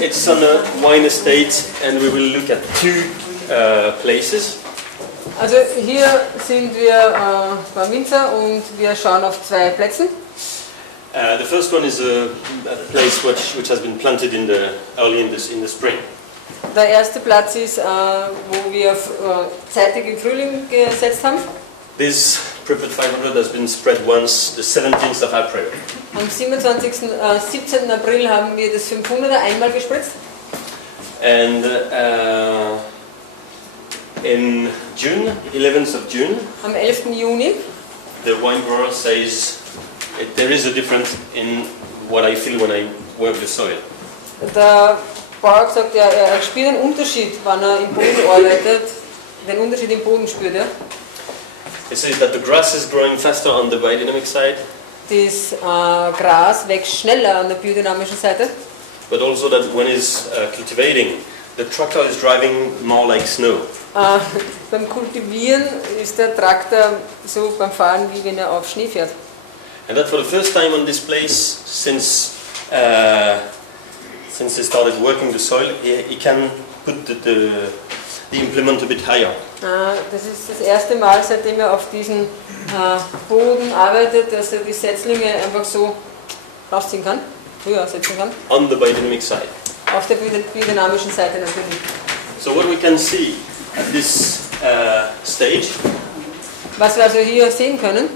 it's on a wine estate, and we will look at two places. Also hier sind wir beim Winzer und wir schauen auf zwei Plätzen. The first one is a place which has been planted early in the spring. Der erste Platz ist, wo wir zeitig im Frühling gesetzt haben. This Pripyat 500 has been spread once, the 17th of April. Am 17. April haben wir das 500er einmal gespritzt. And in June, 11th of June, am 11. Juni, the wine grower says there is a difference in what I feel when I work the soil. Der Bauer sagt, er spürt einen Unterschied, wenn er im Boden arbeitet, den Unterschied im Boden spürt. Ja? It says that the grass is growing faster on the biodynamic side. Das Gras wächst schneller an der biodynamischen Seite. But also that when it's cultivating, the tractor is driving more like snow. Beim Kultivieren ist der Traktor so beim Fahren, wie wenn er auf Schnee fährt. And that for the first time on this place, since he started working the soil, he can put the implement a bit higher. Das ist das erste Mal, seitdem er auf diesem Boden arbeitet, dass er die Setzlinge einfach so rausziehen kann, höher setzen kann. On the biodynamic side. Auf der biodynamischen Seite natürlich. So what we can see at this stage. Was wir also hier sehen können.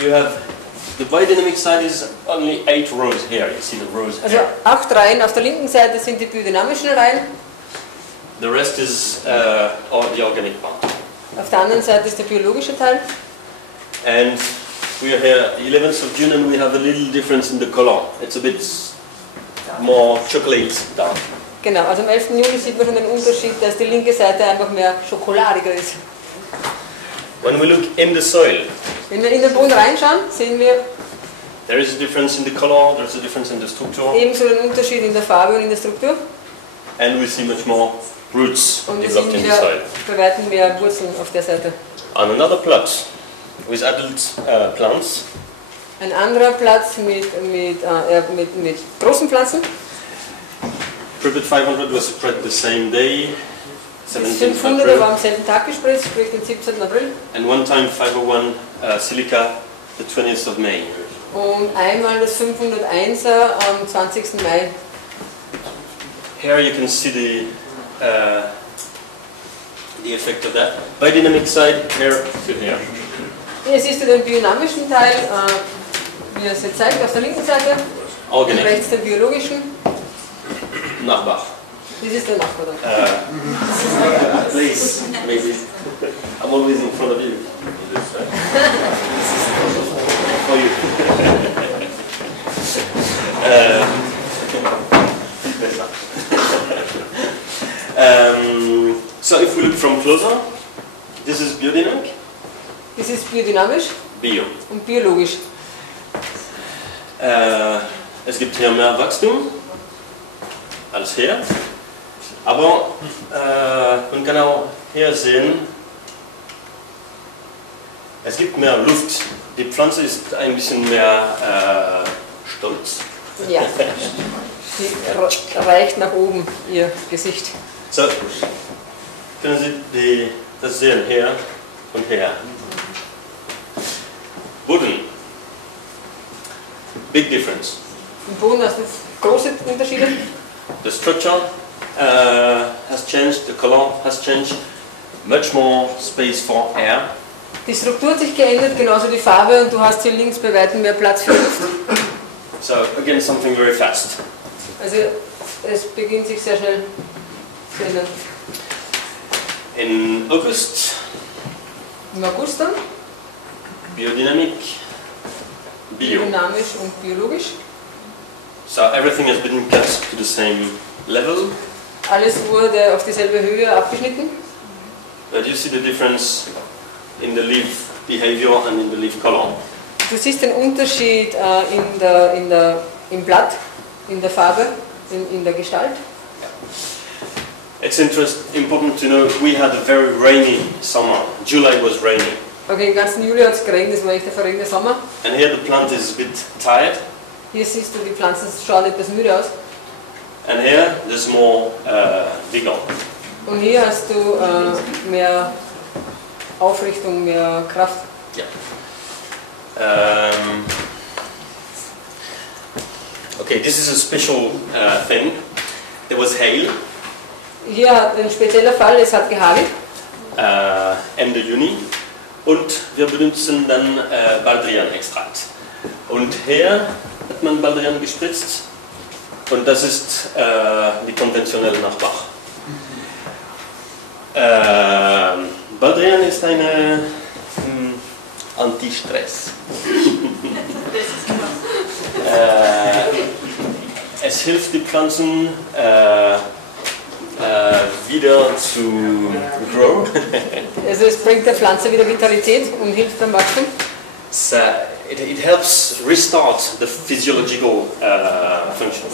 You have the biodynamic side is only 8 rows here. You see the rows also here. 8 Reihen. Auf der linken Seite sind die biodynamischen Reihen. The rest is the organic part. Auf der anderen Seite ist der biologische Teil. And we are here 11th of June and we have a little difference in the color. It's a bit more chocolate dark. Genau, also am 11. Juli sieht man schon den Unterschied, dass die linke Seite einfach mehr schokoladiger ist. When we look in the soil, wenn wir in den Boden reinschauen, sehen wir there is a difference in the color, there's a difference in the structure. Ebenso den Unterschied in der Farbe und in der Struktur. And we see much more roots und wir developed sehen in the soil. Bei weitem mehr Wurzeln auf der Seite. On another plot with adult plants. Ein anderer Platz mit großen Pflanzen. Pripyat 500 was spread the same day, 17th 500er war am selben Tag gespritzt, sprich den 17. April. And one time 501 silica, the 20th of May. Und einmal das 501er am 20. Mai. Here you can see the effect of that. Biodynamic side, here to here. Hier siehst du den biodynamischen Teil, wie er es jetzt zeigt, auf der linken Seite. Organic. Und rechts den biologischen. Nachbar. Das ist der Nachbar dann. Please, maybe. I'm always in front of you. For you. So if we look from closer, this is biodynamic. Das ist biodynamisch. Bio. Und biologisch. Es gibt hier mehr Wachstum als hier, aber man kann auch hier sehen, es gibt mehr Luft. Die Pflanze ist ein bisschen mehr stolz. Ja, die reicht nach oben, ihr Gesicht. So, können Sie das sehen hier und hier. Boden. Big difference. Im Boden hast du große Unterschiede. The structure has changed, the color has changed, much more space for air. Die Struktur hat sich geändert, genauso die Farbe, und du hast hier links bei weitem mehr Platz für Luft. So again something very fast. Also es beginnt sich sehr schnell zu ändern. In August, Im August dann, biodynamic, bio. biodynamisch und biologisch. So everything has been cut to the same level. Alles wurde auf dieselbe Höhe abgeschnitten. But you see the difference in the leaf behavior and in the leaf color. Du siehst den Unterschied im Blatt, in der Farbe, in der Gestalt. It's important to know we had a very rainy summer. July was rainy. Okay, im ganzen Juli hat es geregnet, es war echt ein verregneter Sommer. And here the plant is a bit tired. Hier siehst du, die Pflanzen schauen etwas müde aus. And here there's more vigor. Und hier hast du mehr Aufrichtung, mehr Kraft. Yeah. Okay, this is a special thing. There was hail. Hier hat ein spezieller Fall, es hat gehagelt. Ende Juni. Und wir benutzen dann Baldrian-Extrakt. Und hier hat man Baldrian gespritzt. Und das ist die konventionelle nach Bach. Baldrian ist eine Anti-Stress. Es hilft die Pflanzen wieder zu grow. Also es bringt der Pflanze wieder Vitalität und hilft beim Wachstum. So it helps restart the physiological function.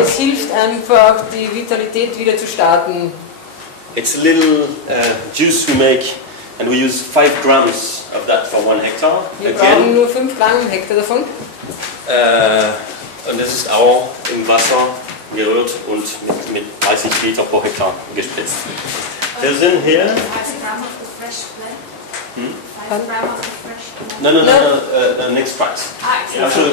Es hilft einfach, die Vitalität wieder zu starten. It's a little juice we make, and we use 5 grams of that for 1 hectare. Wir brauchen nur 5 Gramm im Hektar davon. Und das ist auch im Wasser gerührt und mit 30 Liter pro Hektar gespritzt. Wir sind hier. 5 Gramm of the fresh plant. 5 Gramm of the fresh plant. No, an extract.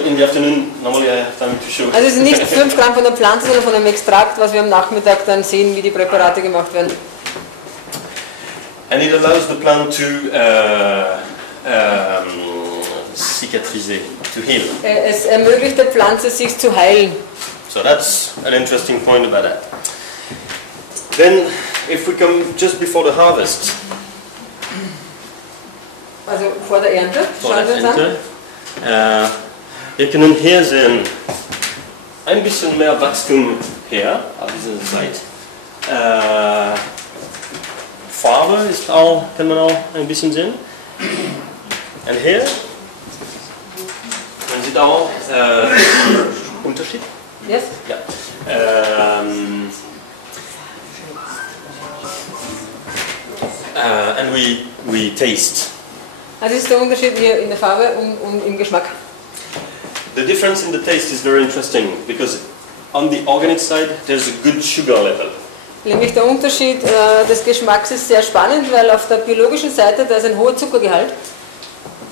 In the afternoon, normally I have time to show. Also es sind nicht 5 Gramm von der Pflanze, sondern von einem Extrakt, was wir am Nachmittag dann sehen, wie die Präparate gemacht werden. And it allows the plant to cicatriser, to heal. Es ermöglicht der Pflanze, sich zu heilen. So that's an interesting point about that. Then, if we come just before the harvest. Also vor der Ernte, schauen wir uns an. Wir können hier sehen, ein bisschen mehr Wachstum hier, auf dieser Seite. Farbe ist auch, kann man auch ein bisschen sehen. Und hier, man sieht auch Unterschied. Yes? Ja. And we taste. Also das ist der Unterschied hier in der Farbe und im Geschmack. The difference in the taste is very interesting because on the organic side there's a good sugar level. Nämlich der Unterschied des Geschmacks ist sehr spannend, weil auf der biologischen Seite da ist ein hoher Zuckergehalt.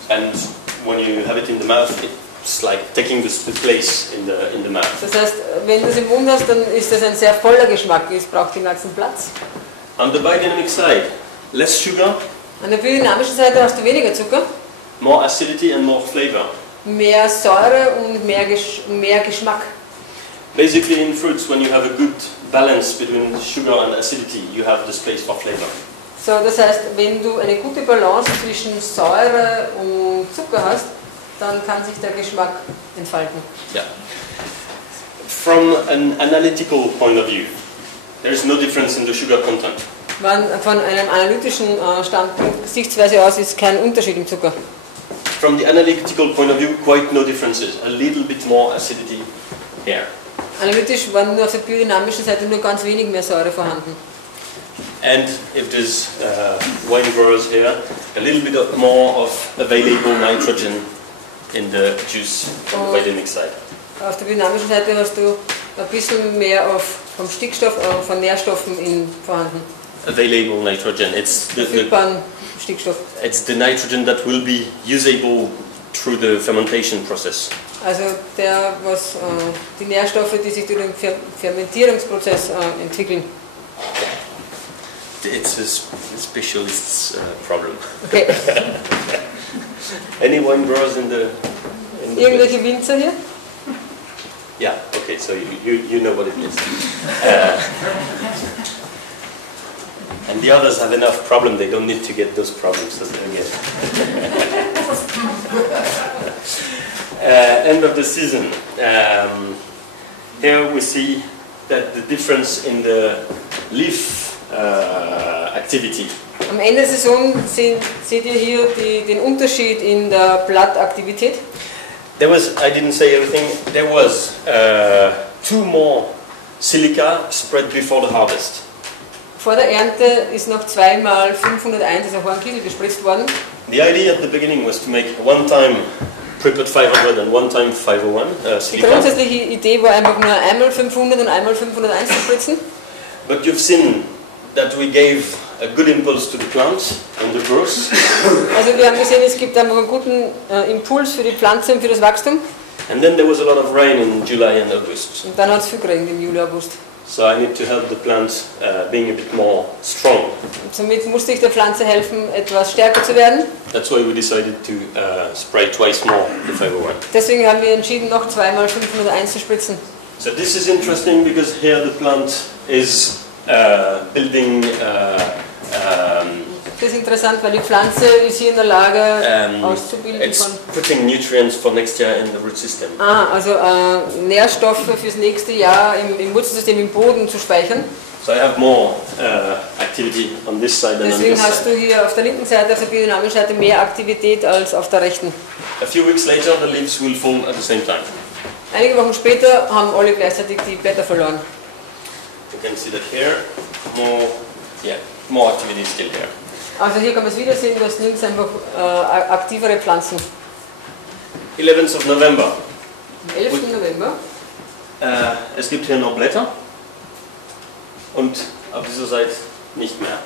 And when you have it in the mouth, it's like taking the place in the mouth. Das heißt, wenn du es im Mund hast, dann ist das ein sehr voller Geschmack. Es braucht den ganzen Platz. On the biodynamic side, less sugar, An der biodynamischen Seite hast du weniger Zucker, more acidity and more flavor. mehr Säure und mehr Geschmack. Basically in fruits, when you have a good balance between sugar and acidity, you have the space for flavor. So, das heißt, wenn du eine gute Balance zwischen Säure und Zucker hast, dann kann sich der Geschmack entfalten. Yeah. From an analytical point of view, there is no difference in the sugar content. Von einem analytischen Standpunkt, Sichtweise aus, ist kein Unterschied im Zucker. From the analytical point of view, quite no differences. A little bit more acidity here. Analytisch war nur auf der biodynamischen Seite nur ganz wenig mehr Säure vorhanden. And if there's wine growers here, a little bit more of available nitrogen in the juice from the biodynamic side. Auf der biodynamischen Seite hast du ein bisschen mehr vom Stickstoff, von Nährstoffen vorhanden. Available nitrogen. It's Verfügbaren Stickstoff. it's the nitrogen that will be usable through the fermentation process. Also die Nährstoffe, die sich durch den Fermentierungsprozess entwickeln. It's a specialist's problem. Okay. Any wine growers in the Irgendwelche Winzer hier? Yeah, okay, so you know what it is. And the others have enough problem, they don't need to get those problems again. End of the season. Here we see that the difference in the leaf activity. Am Ende der Saison seht ihr hier den Unterschied in der Blattaktivität. There was, I didn't say everything, there was 2 more silica spread before the harvest. Vor der Ernte ist noch 2x501, also Hornkisel, gespritzt worden. The idea at the beginning was to make a one-time prepared 500 and one time 501. Die Silica. grundsätzliche Idee war einfach nur einmal 500 und einmal 501 zu spritzen. But you've seen that we gave a good impulse to the plants and the growth. Also wir haben gesehen, es gibt einfach einen guten Impuls für die Pflanze und für das Wachstum. And then there was a lot of rain in July and August. Und dann hat es viel geregnet im Juli, August. So I need to help the plant being a bit more strong. Und somit musste ich der Pflanze helfen, etwas stärker zu werden. That's why we decided to spray twice more the 501. Deswegen haben wir entschieden, noch zweimal 501 zu spritzen. So this is interesting because here the plant is building Das ist interessant, weil die Pflanze ist hier in der Lage auszubilden it's von... putting nutrients for next year in the root system. Also Nährstoffe fürs nächste Jahr im Wurzelsystem im Boden zu speichern. So I have more activity on this side than on Deswegen this hast side. du hier auf der linken Seite, auf der biodynamischen Seite mehr Aktivität als auf der rechten. A few weeks later the leaves will fall at the same time. Einige Wochen später haben alle gleichzeitig die Blätter verloren. You can see that here, more activity is still here. Also hier kann man es wieder sehen, dass links einfach aktivere Pflanzen. 11th of November. Am 11. November. Es gibt hier noch Blätter und auf dieser Seite nicht mehr.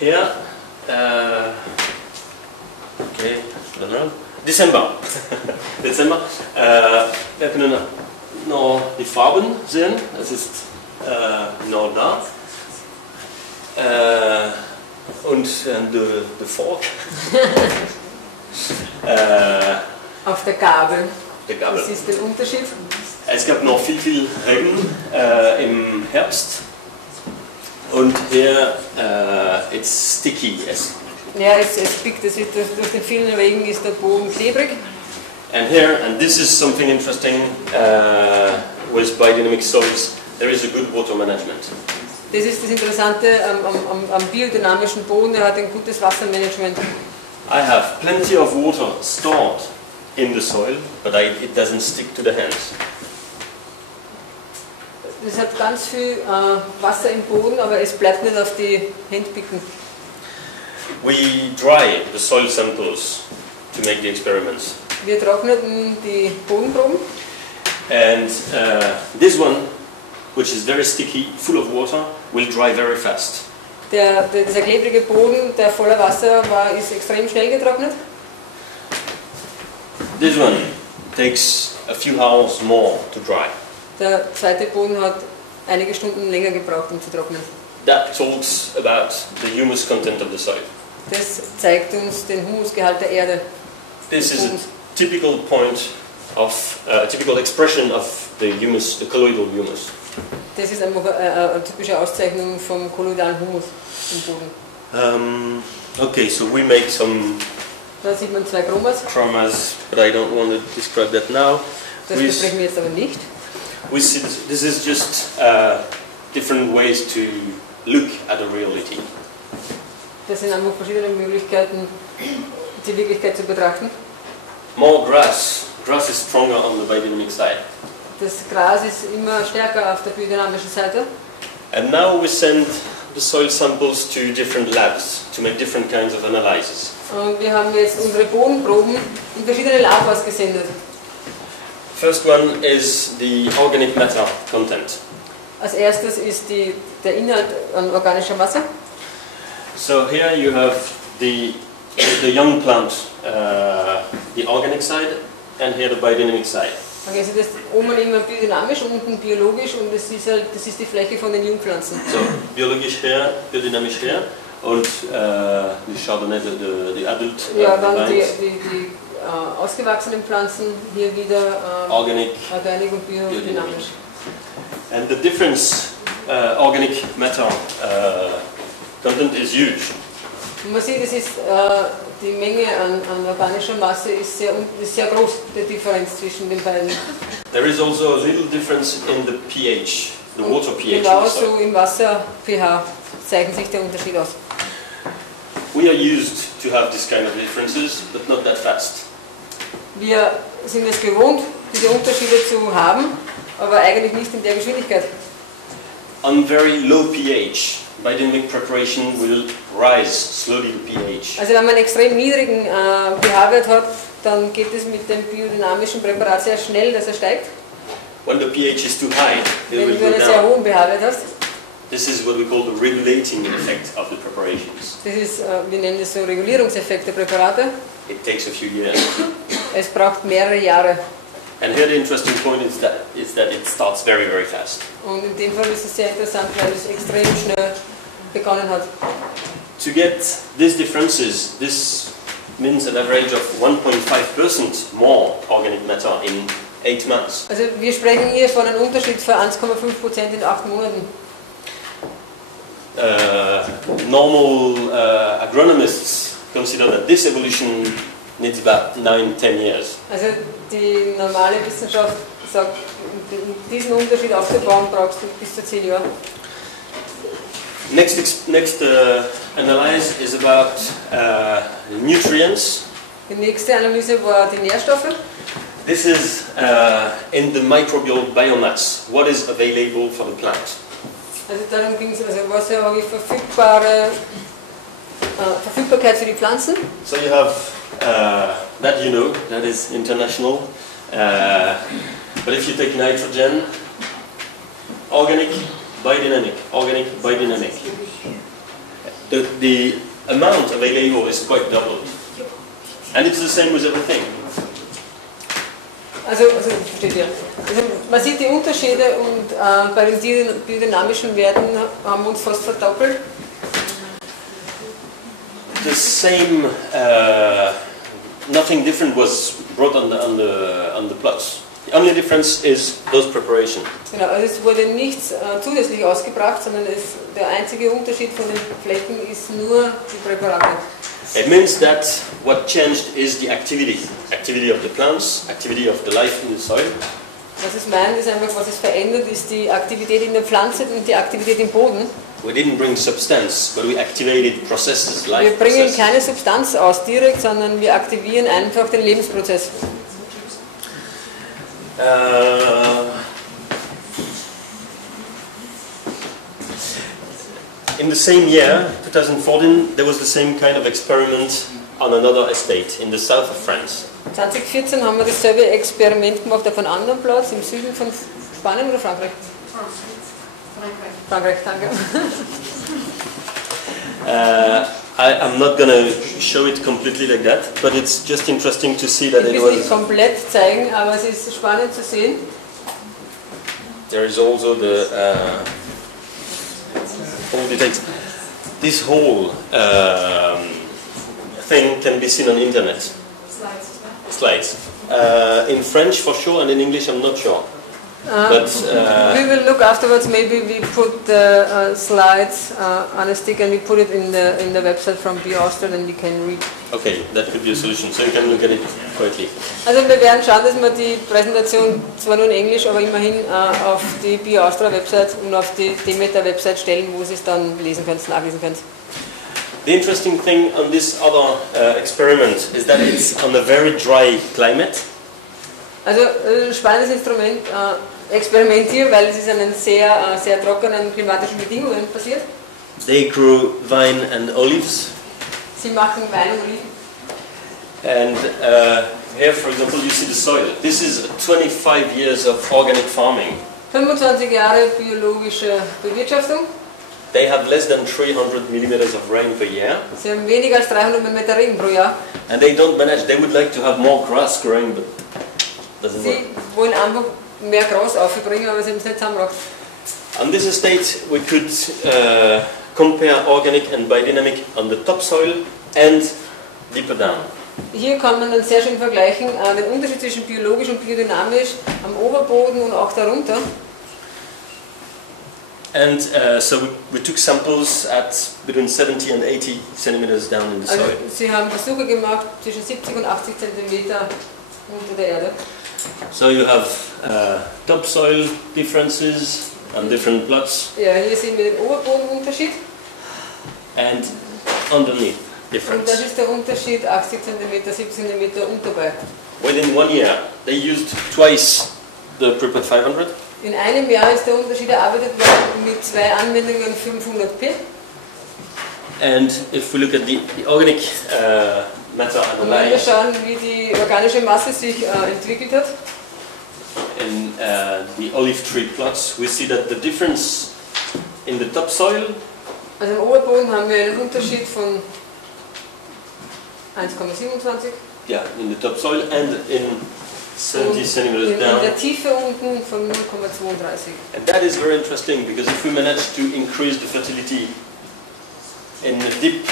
Hier, okay, Dezember. Dezember. Wir können noch die Farben sehen. Das ist noch da. Und the fork. Auf der Gabel. Der Gabel. Das ist der Unterschied. Es gab noch viel Regen im Herbst. Und hier it's sticky. Ja, es pickt, durch den vielen Regen ist der Boden klebrig. And here, and this is something interesting with biodynamic soils, there is a good water management. Das ist das Interessante am biodynamischen Boden, er hat ein gutes Wassermanagement. I have plenty of water stored in the soil, but it doesn't stick to the hands. Es hat ganz viel Wasser im Boden, aber es bleibt nicht auf die Handpicken. We dry the soil samples to make the experiments. Wir trockneten die Bodenproben. And this one, which is very sticky, full of water, will dry very fast. Dieser klebrige Boden, der voller Wasser war, ist extrem schnell getrocknet. This one takes a few hours more to dry. Der zweite Boden hat einige Stunden länger gebraucht, um zu trocknen. That talks about the humus content of the soil. Das zeigt uns den Humusgehalt der Erde. This is a typical point of a typical expression of the humus, the colloidal humus. Das ist einfach eine typische Auszeichnung vom kolloidalen Humus im Boden. Okay, so we make some Da sieht man zwei Chromas. chromas, but I don't want to describe that now. Das We besprechen wir jetzt aber nicht. see this is just different ways to look at the reality. Das sind einfach verschiedene Möglichkeiten, die Wirklichkeit zu betrachten. More grass. Grass is stronger on the biodynamic side. Das Gras ist immer stärker auf der biodynamischen Seite. And now we send the soil samples to different labs to make different kinds of analyses. Und wir haben jetzt unsere Bodenproben in verschiedene Labors gesendet. First one is the organic matter content. Als erstes ist der Inhalt an organischer Masse. So here you have the young plant, the organic side, and here the biodynamic side. Okay, also das oben immer biodynamisch, unten biologisch und das ist die Fläche von den Jungpflanzen. So biologisch her, biodynamisch her, und die Chardonnay, die adult Ja, dann vines. die ausgewachsenen Pflanzen, hier wieder Organic und biodynamisch. And the difference, organic matter content is huge. Und man sieht, es ist, die Menge an organischer Masse ist sehr groß, die Differenz zwischen den beiden. There is also a little difference in the pH, the water pH. Genauso im Wasser-pH zeigen sich der Unterschied aus. We are used to have this kind of differences, but not that fast. Wir sind es gewohnt, diese Unterschiede zu haben, aber eigentlich nicht in der Geschwindigkeit. On very low pH, biodynamic preparation will rise slowly the pH. Also wenn man einen extrem niedrigen pH-Wert hat, dann geht es mit dem biodynamischen Präparat sehr schnell, dass er steigt. When the pH is too high, it Wenn will du go einen sehr down. hohen pH-Wert hast, This is what we call the regulating effect of the preparations. das ist, wir nennen das so Regulierungseffekt der Präparate. It takes a few years. Es braucht mehrere Jahre. And here the interesting point is that it starts very, very fast. Und in dem Fall ist es sehr interessant, weil es extrem schnell begonnen hat. To get these differences, this means an average of 1.5% more organic matter in 8 months. Also wir sprechen hier von einem Unterschied von 1,5% in 8 Monaten. Normal agronomists consider that this evolution needs about 9-10 years. Also die normale Wissenschaft sagt, diesen Unterschied aufzubauen, brauchst du bis zu 10 Jahre. Next analysis is about nutrients. Die nächste Analyse war die Nährstoffe. This is in the microbial biomass. What is available for the plant? Also darum ging es, also was habe ich Verfügbarkeit für die Pflanzen. So you have that, you know, that is international. But if you take nitrogen, organic, biodynamic, the amount available is quite doubled. And it's the same with everything. Also steht hier. Also man sieht die Unterschiede und bei den biodynamischen Werten haben wir uns fast verdoppelt. The same, nothing different was brought on the plots. The only difference is those preparation. Genau, also es wurde nichts zusätzlich ausgebracht, sondern der einzige Unterschied von den Flächen ist nur die Präparate. It means that what changed is the activity of the plants, activity of the life in the soil. Was es meint, ist einfach, was es verändert, ist die Aktivität in der Pflanze und die Aktivität im Boden. We didn't bring substance, but we activated processes, life Wir bringen processes. keine Substanz aus direkt, sondern wir aktivieren einfach den Lebensprozess. In the same year, 2014, there was the same kind of experiment on another estate in the south of France. 2014 haben wir dasselbe Experiment gemacht auf einem anderen Platz im Süden von Spanien oder Frankreich? Frankreich, danke. I'm not going to show it completely like that, but it's just interesting to see that Ich it will es nicht was. komplett zeigen, aber es ist spannend zu sehen. There is also the whole details. This whole thing can be seen on the internet. Slides. In French for sure, and in English I'm not sure. But We will look afterwards. Maybe we put the slides on a stick and we put it in the website from BioAustria, and you can read. okay, that could be a solution. So you can look at it quickly. Also wir werden schauen, dass wir die Präsentation zwar nur in Englisch, aber immerhin auf die BioAustria Website und auf die Demeter Website stellen, wo Sie es dann lesen könnt, nachlesen könnt. The interesting thing on this other experiment is that it's on a very dry climate. Also spannendes Experiment hier, weil es ist an einen sehr trockenen klimatischen Bedingungen passiert. They grew vine and olives. Sie machen Wein und Oliven. And here, for example, you see the soil. This is 25 years of organic farming. 25 Jahre biologische Bewirtschaftung. They have less than 300 millimeters of rain per year. Sie haben weniger als 300 mm Regen pro Jahr. And they don't manage, they would like to have more grass growing, but doesn't work. Sie wollen einfach mehr Gras aufbringen, aber sie haben es nicht zusammengebracht. On this estate, we could compare organic and biodynamic on the topsoil and deeper down. Hier kann man dann sehr schön vergleichen den Unterschied zwischen biologisch und biodynamisch am Oberboden und auch darunter. And so we took samples at between 70 and 80 centimeters down in the Also soil. sie haben Versuche gemacht zwischen 70 und 80 cm unter der Erde. So you have topsoil differences on different plots Ja, hier sehen wir den Oberbodenunterschied. and underneath Und das difference. ist der Unterschied 80 cm, 70 cm und dabei. Within 1 year, they used twice the prepared 500 In einem Jahr ist der Unterschied erarbeitet worden mit 2 Anwendungen 500p. And if we look at the organic matter Und wenn wir analyzed schauen, wie die organische Masse sich entwickelt hat, in the olive tree plots, we see that the difference in the topsoil also im Oberboden haben wir einen Unterschied von 1,27. yeah, in the topsoil and in 70 in centimeters down. der Tiefe unten von 0,32. And that is very interesting because if we manage to increase the fertility in the deep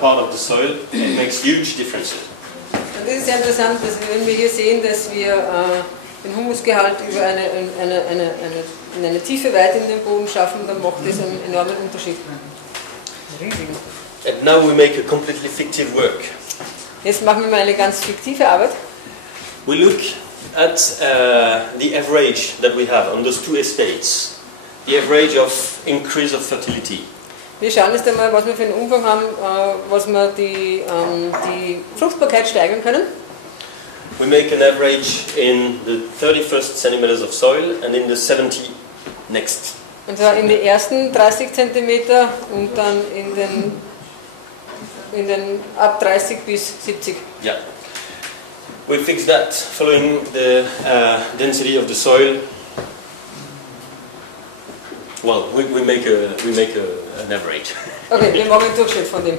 part of the soil, it makes huge differences. Und das ist sehr interessant, dass wenn wir hier sehen, dass wir den Humusgehalt über in eine tiefe Weite in den Boden schaffen, dann macht das einen enormen Unterschied. Riesigen. And now we make a completely fictive work. Jetzt machen wir mal eine ganz fiktive Arbeit. We look at the average that we have on those 2 estates, the average of increase of fertility. Wir schauen jetzt einmal, was wir für einen Umfang haben, was wir die Fruchtbarkeit steigern können. We make an average in the 31st centimeters of soil and in the 70 next. Und zwar in den ersten 30 cm und dann in den ab 30 bis 70. Yeah. We fix that following the density of the soil. Well, we make an average. Okay, wir machen einen Durchschnitt von dem.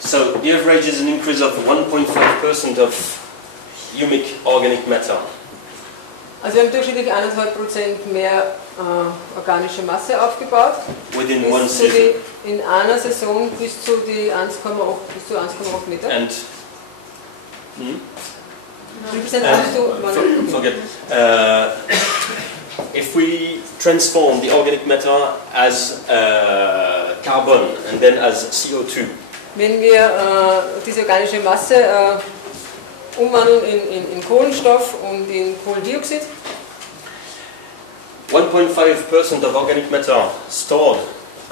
So the average is an increase of 1.5% of humic organic matter. Also wir haben durchschnittlich 1,5% mehr organische Masse aufgebaut. Within one Bis zu season. in einer Saison bis zu 1,8 Meter. And forget. If we transform the organic matter as carbon and then as CO2, Wenn wir diese organische Masse umwandeln in Kohlenstoff und in Kohlendioxid, 1.5% of organic matter stored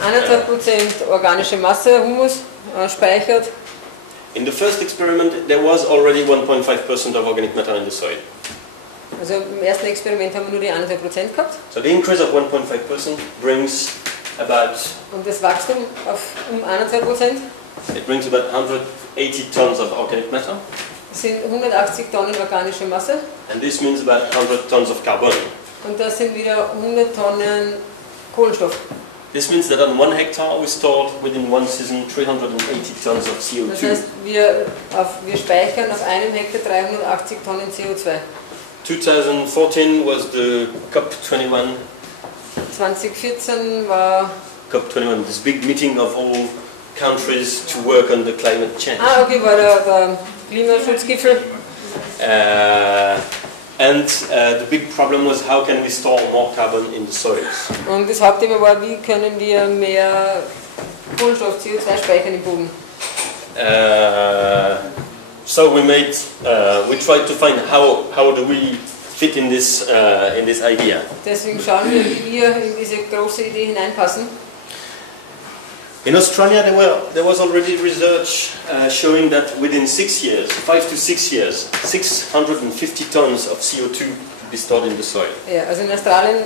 1,5% organische Masse, Humus, speichert. in the first experiment, there was already 1.5% of organic matter in the soil. Also im ersten Experiment haben wir nur die 1,5% gehabt. So the increase of 1.5% brings about Und das Wachstum um 1,5% it brings about 180 tons of organic matter, sind 180 Tonnen organische Masse. and this means about 100 tons of carbon. Und das sind wieder 100 Tonnen Kohlenstoff. This means that on 1 hectare we stored within one season 380 tons of Das CO2. heißt, wir speichern auf einem Hektar 380 Tonnen CO2. 2014 was the COP21. 2014 war... COP21, this big meeting of all countries to work on the climate change. Ah, okay, war der Klimaschutzgipfel. The big problem was how can we store more carbon in the soils. Und das Hauptthema war, wie können wir mehr Kohlenstoff, CO2 speichern im Boden. So we tried to find how do we fit in this idea. Deswegen schauen wir, wie wir in diese große Idee hineinpassen. In Australia, there was already research showing that within 6 years, 5 to 6 years, 650 tons of CO2 could be stored in the soil. Ja, also in Australien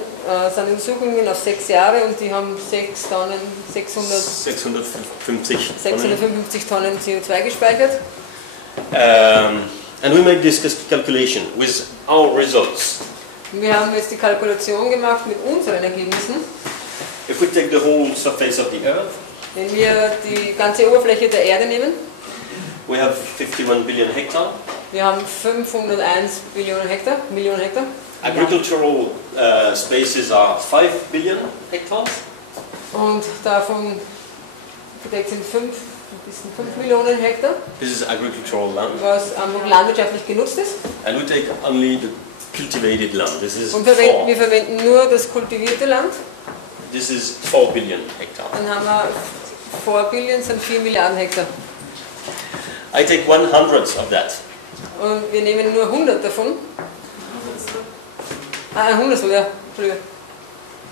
sind Untersuchungen auf 6 Jahre und die haben 655 Tonnen CO2 gespeichert. And we made this calculation with our results. Wir haben jetzt die Kalkulation gemacht mit unseren Ergebnissen. If we take the whole surface of the Earth, Wenn wir die ganze Oberfläche der Erde nehmen, we have 51 billion hectares. wir haben 501 Millionen Hektar. Agricultural spaces are 5 billion hectares. Und davon verdeckt sind 5 Millionen Hektar, This is agricultural land. was einfach landwirtschaftlich genutzt ist. And we take only the cultivated land. This is Und wir verwenden nur das kultivierte Land. This is 4 billion hectares. Dann haben wir 4 Billion, sind 4 Milliarden Hektar. I take 100 of that. Und wir nehmen nur 100 davon. Ein Hundertstel, ja. Entschuldigung.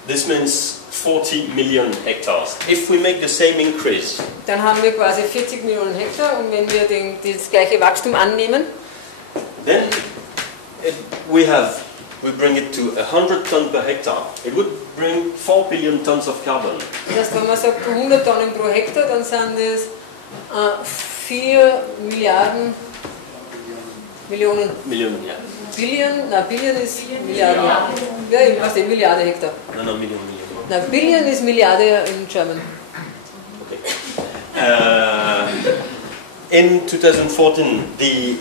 This means 40 million hectares. If we make the same increase, dann haben wir quasi 40 Millionen Hektar und wenn wir das gleiche Wachstum annehmen, then we bring it to 100 tons per hectare. It would bring 4 billion tons of carbon. das heißt, wenn man sagt 100 Tonnen pro Hektar, dann sind das 4 Milliarden Millionen. Millionen, ja. Billion ist Milliarden. Ja, ich weiß nicht, Milliarde Hektar. No, million. Na, Billion ist Milliarde in German. Okay. In 2014, the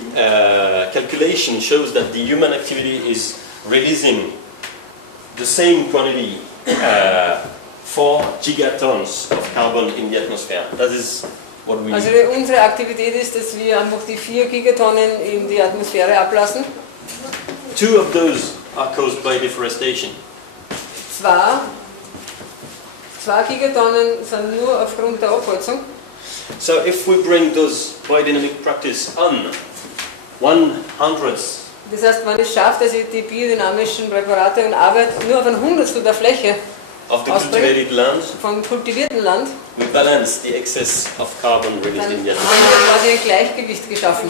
calculation shows that the human activity is releasing the same quantity, 4 gigatons of carbon in the atmosphere. That is what we. Also unsere Aktivität ist, dass wir einfach die 4 Gigatonnen in die Atmosphäre ablassen. 2 of those are caused by deforestation. 2 Gigatonnen sind nur aufgrund der Abholzung. So if we bring those biodynamic practice on 1/100th Das heißt, wenn ich schaffe, dass ich die biodynamischen Präparate und Arbeit nur auf ein Hundertstel der Fläche of the cultivated land, vom kultivierten Land, we balance the excess of carbon released dann in the haben atmosphere. wir quasi ein Gleichgewicht geschaffen.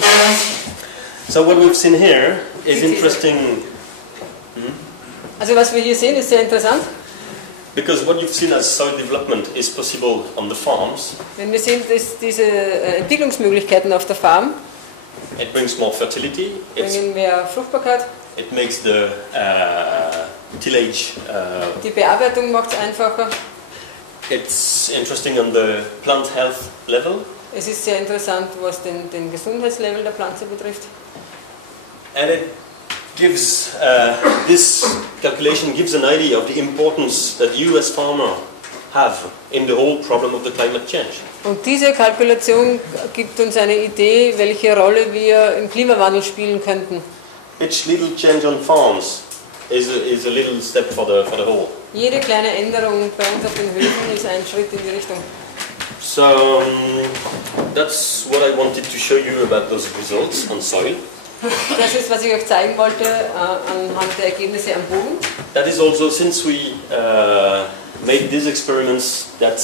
So what we've seen here is interesting. Also was wir hier sehen, ist sehr interessant. Because what you've seen as soil development is possible on the farms. Wenn wir sehen, dass diese Entwicklungsmöglichkeiten auf der Farm It brings more fertility. bringen mehr Fruchtbarkeit. It makes the tillage. Die Bearbeitung macht es einfacher. It's interesting on the plant health level. Es ist sehr interessant, was den Gesundheitslevel der Pflanze betrifft. And it gives this calculation gives an idea of the importance that you as farmer have in the whole problem of the climate change. Und diese Kalkulation gibt uns eine Idee, welche Rolle wir im Klimawandel spielen könnten. Each little change on farms is a little step for the whole. Jede kleine Änderung bei uns auf den Höfen ist ein Schritt in die Richtung. So that's what I wanted to show you about those results on soil. Das ist, was ich euch zeigen wollte anhand der Ergebnisse am Boden. That is also since we made these experiments that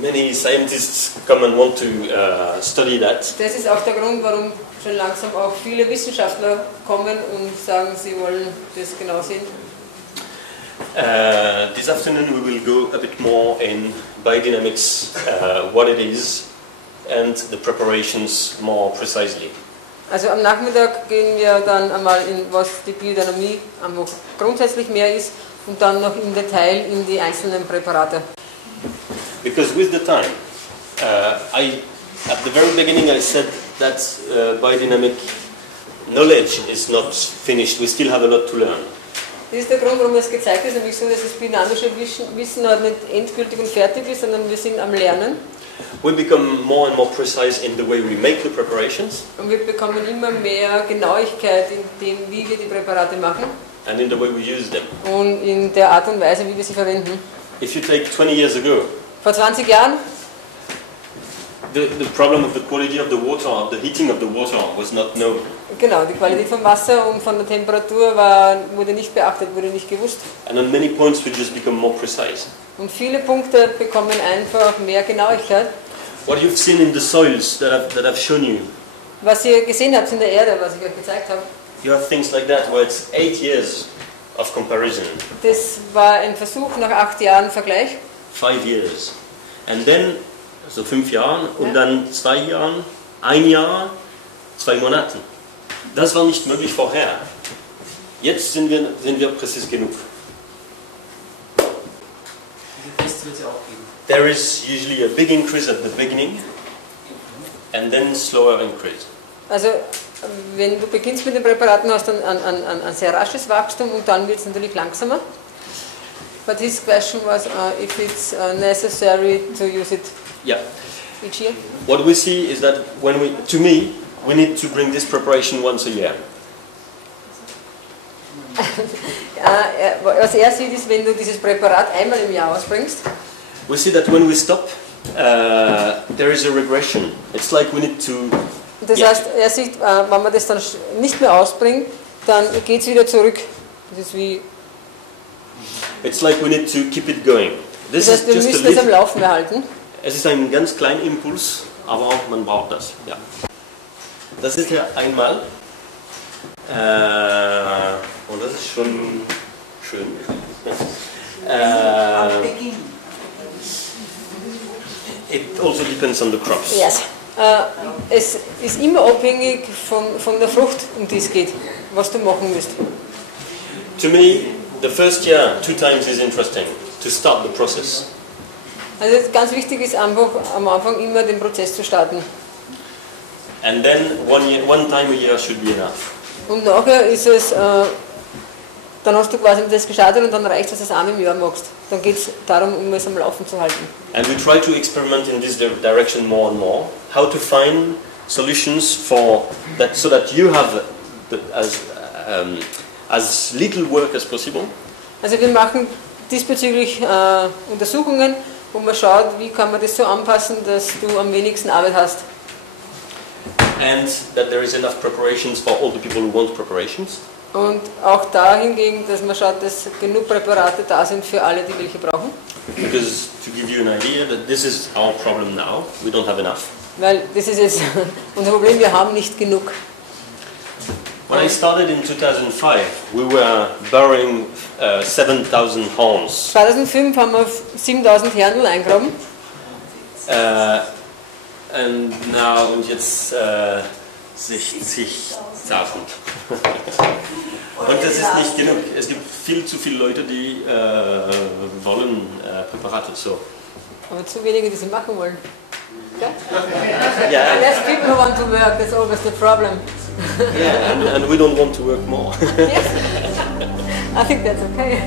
many scientists come and want to study that. Das ist auch der Grund, warum schon langsam auch viele Wissenschaftler kommen und sagen, sie wollen das genau sehen. This afternoon we will go a bit more in biodynamics, what it is, and the preparations more precisely. Also am Nachmittag gehen wir dann einmal in, was die Biodynamie einfach grundsätzlich mehr ist und dann noch im Detail in die einzelnen Präparate. Because with the time, at the very beginning I said that biodynamic knowledge is not finished, we still have a lot to learn. Das ist der Grund, warum es gezeigt ist, nämlich so, dass das biodynamische Wissen halt nicht endgültig und fertig ist, sondern wir sind am Lernen. We become more and more precise in the way we make the preparations. Und wir bekommen immer mehr Genauigkeit in dem, wie wir die Präparate machen. And in the way we use them. Und in der Art und Weise, wie wir sie verwenden. If you take 20 years ago, Vor 20 Jahren, the problem of the quality of the water, of the heating of the water was not known. genau, die Qualität vom Wasser und von der Temperatur wurde nicht beachtet, wurde nicht gewusst. And on many points we just become more precise. Und viele Punkte bekommen einfach mehr Genauigkeit. What you've seen in the soils that I've shown you, Was ihr gesehen habt in der Erde, was ich euch gezeigt habe, you have things like that where it's 8 years of comparison, das war ein Versuch nach 8 Jahren Vergleich. 5 years. And then, so 5 Jahren, und Ja. dann 2 Jahren, 1 Jahr, 2 Monaten. Das war nicht möglich vorher. Jetzt sind wir präzise genug. There is usually a big increase at the beginning and then slower increase. Also wenn du beginnst mit den Präparaten, hast du ein sehr rasches Wachstum und dann wird es natürlich langsamer. But his question was if it's necessary to use it Yeah. each year. What we see is that we need to bring this preparation once a year. Was er sieht, ist, wenn du dieses Präparat einmal im Jahr ausbringst, We see that when we stop, there is a regression. It's like we need to. das heißt, er sieht, wenn man das dann nicht mehr ausbringt, dann geht es wieder zurück. Das ist wie It's like we need to keep it going. This Das heißt, wir is just a müssen das am little, Laufen erhalten. es ist ein ganz kleiner Impuls, aber man braucht das. Ja. Das ist ja einmal. Und das ist schon schön. It also depends on the crops. Yes. Es ist immer abhängig von der Frucht, um die es geht, was du machen musst. To me, the first year 2 times is interesting to start the process. Also ganz wichtig ist einfach am Anfang immer den Prozess zu starten. And then one time a year should be enough. Und nachher ist es, dann hast du quasi das gestartet und dann reicht es, dass du es einmal im Jahr machst. Dann geht es darum, immer es am Laufen zu halten. And we try to experiment in this direction more and more. How to find solutions for that, so that you have as little work as possible. Also wir machen diesbezüglich Untersuchungen, wo man schaut, wie kann man das so anpassen, dass du am wenigsten Arbeit hast. And that there is enough preparations for all the people who want preparations. Und auch da hingegen, dass man schaut, dass genug Präparate da sind für alle, die welche brauchen. Because to give you an idea, that this is our problem now. We don't have enough. Weil das ist jetzt unser Problem, wir haben nicht genug. When I started in 2005, we were burying 7,000 horns. 2005 haben wir 7000 Herndl eingraben. Und jetzt 60.000. Und das ist nicht genug. Es gibt viel zu viele Leute, die wollen Präparate so. Aber zu wenige, die sie machen wollen. Okay? Yeah. Less people who want to work, that's always the problem. Yeah, and we don't want to work more. Yes. I think that's okay.